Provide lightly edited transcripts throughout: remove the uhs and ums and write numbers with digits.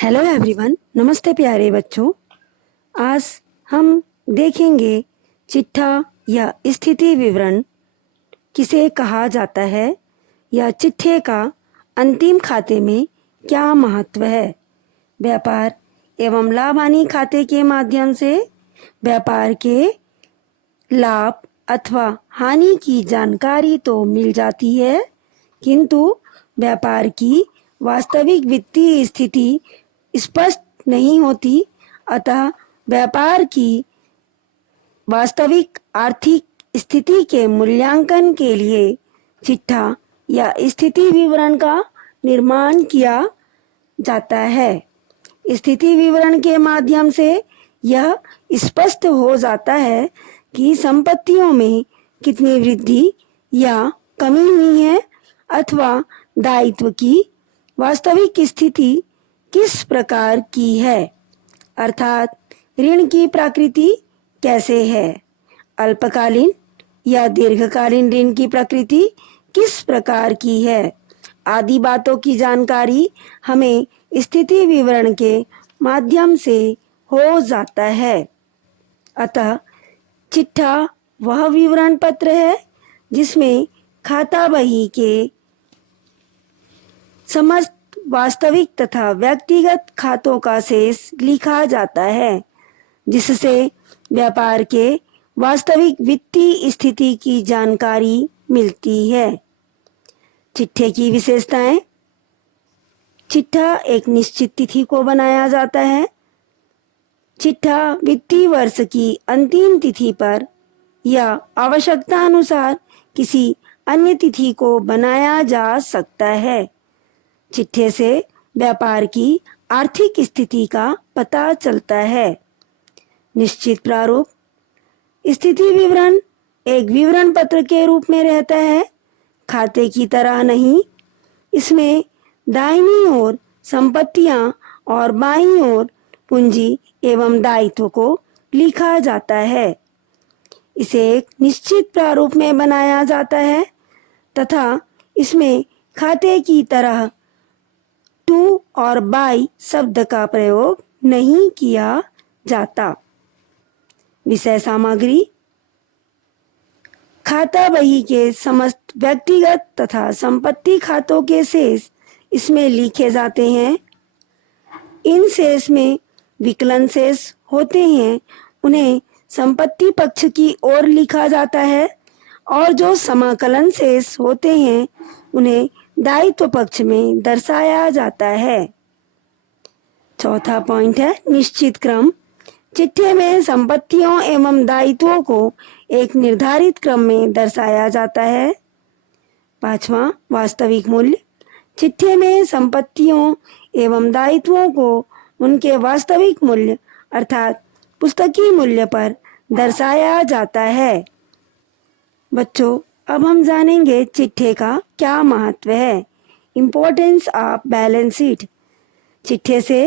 Hello everyone, नमस्ते प्यारे बच्चों। आज हम देखेंगे चिट्ठा या स्थिति विवरण किसे कहा जाता है या चिट्ठे का अंतिम खाते में क्या महत्व है। व्यापार एवं लाभ हानि खाते के माध्यम से व्यापार के लाभ अथवा हानि की जानकारी तो मिल जाती है, किंतु व्यापार की वास्तविक वित्तीय स्थिति स्पष्ट नहीं होती। अतः व्यापार की वास्तविक आर्थिक स्थिति के मूल्यांकन के लिए चिट्ठा या स्थिति विवरण का निर्माण किया जाता है। स्थिति विवरण के माध्यम से यह स्पष्ट हो जाता है कि संपत्तियों में कितनी वृद्धि या कमी हुई है अथवा दायित्व की वास्तविक स्थिति किस प्रकार की है, अर्थात ऋण की प्रकृति कैसे है, अल्पकालीन या दीर्घकालीन ऋण की प्रकृति किस प्रकार की है आदि बातों की जानकारी हमें स्थिति विवरण के माध्यम से हो जाता है। अतः चिट्ठा वह विवरण पत्र है जिसमें खाता बही के समस्त वास्तविक तथा व्यक्तिगत खातों का शेष लिखा जाता है, जिससे व्यापार के वास्तविक वित्तीय स्थिति की जानकारी मिलती है। चिट्ठे की विशेषताएं। चिट्ठा एक निश्चित तिथि को बनाया जाता है। चिट्ठा वित्तीय वर्ष की अंतिम तिथि पर या आवश्यकता अनुसार किसी अन्य तिथि को बनाया जा सकता है। चिट्ठे से व्यापार की आर्थिक स्थिति का पता चलता है। निश्चित प्रारूप। स्थिति विवरण एक विवरण पत्र के रूप में रहता है, खाते की तरह नहीं। इसमें दाहिनी ओर संपत्तियां और बाईं ओर पूंजी एवं दायित्व को लिखा जाता है। इसे एक निश्चित प्रारूप में बनाया जाता है तथा इसमें खाते की तरह टू और बाई शब्द का प्रयोग नहीं किया जाता। विषय सामग्री। खाता बही के समस्त व्यक्तिगत तथा संपत्ति खातों के शेष इसमें लिखे जाते हैं। इन शेष में विकलन शेष होते हैं, उन्हें संपत्ति पक्ष की ओर लिखा जाता है और जो समाकलन शेष होते हैं उन्हें दायित्व पक्ष में दर्शाया जाता है। चौथा पॉइंट है निश्चित क्रम। चिट्ठे में संपत्तियों एवं दायित्वों को एक निर्धारित क्रम में दर्शाया जाता है। पांचवा वास्तविक मूल्य। चिट्ठे में संपत्तियों एवं दायित्वों को उनके वास्तविक मूल्य अर्थात पुस्तकीय मूल्य पर दर्शाया जाता है। बच्चों, अब हम जानेंगे चिट्ठे का क्या महत्व है। Importance of balance sheet. चिट्ठे से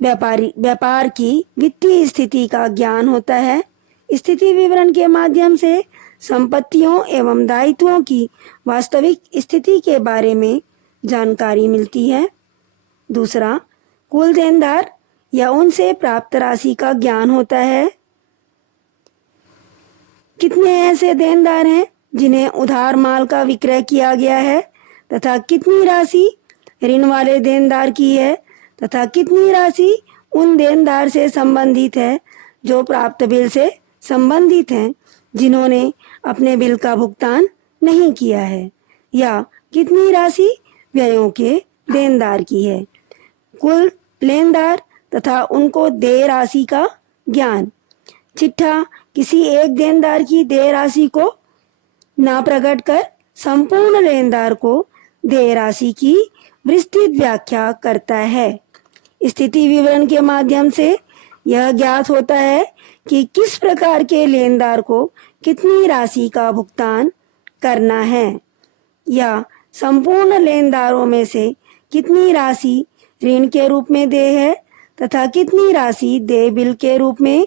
व्यापार की वित्तीय स्थिति का ज्ञान होता है। स्थिति विवरण के माध्यम से संपत्तियों एवं दायित्वों की वास्तविक स्थिति के बारे में जानकारी मिलती है। दूसरा, कुल देनदार या उनसे प्राप्त राशि का ज्ञान होता है। कितने ऐसे देनदार हैं जिन्हें उधार माल का विक्रय किया गया है तथा कितनी राशि ऋण वाले देनदार की है तथा कितनी राशि उन देनदार से संबंधित है जो प्राप्त बिल से संबंधित हैं जिन्होंने अपने बिल का भुगतान नहीं किया है, या कितनी राशि व्ययों के देनदार की है। कुल लेनदार तथा उनको देय राशि का ज्ञान। चिट्ठा किसी एक देनदार की देय राशि को ना प्रकट कर संपूर्ण लेनदार को देय राशि की विस्तृत व्याख्या करता है। स्थिति विवरण के माध्यम से यह ज्ञात होता है कि किस प्रकार के लेनदार को कितनी राशि का भुगतान करना है, या संपूर्ण लेनदारों में से कितनी राशि ऋण के रूप में देय है तथा कितनी राशि देय बिल के रूप में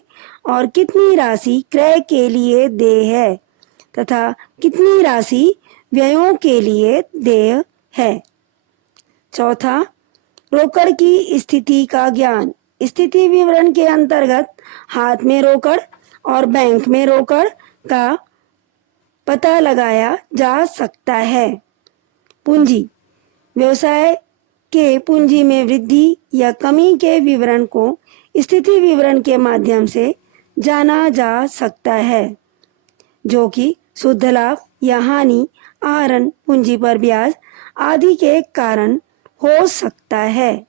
और कितनी राशि क्रय के लिए देय है तथा कितनी राशि व्ययों के लिए देय है। चौथा, रोकड़ की स्थिति का ज्ञान। स्थिति विवरण के अंतर्गत हाथ में रोकड़ और बैंक में रोकड़ का पता लगाया जा सकता है। पूंजी। व्यवसाय के पूंजी में वृद्धि या कमी के विवरण को स्थिति विवरण के माध्यम से जाना जा सकता है, जो कि शुद्ध लाभ या हानि, आहरण, पूंजी पर ब्याज आदि के कारण हो सकता है।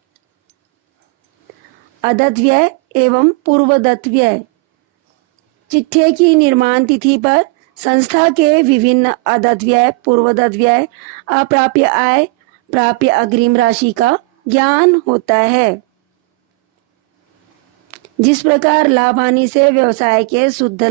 अदत्त व्यय एवं पूर्वदत्त व्यय। चिट्ठे की निर्माण तिथि पर संस्था के विभिन्न अदत्त व्यय, पूर्वदत्त व्यय, अप्राप्य आय, प्राप्य अग्रिम राशि का ज्ञान होता है। जिस प्रकार लाभ हानि से व्यवसाय के शुद्ध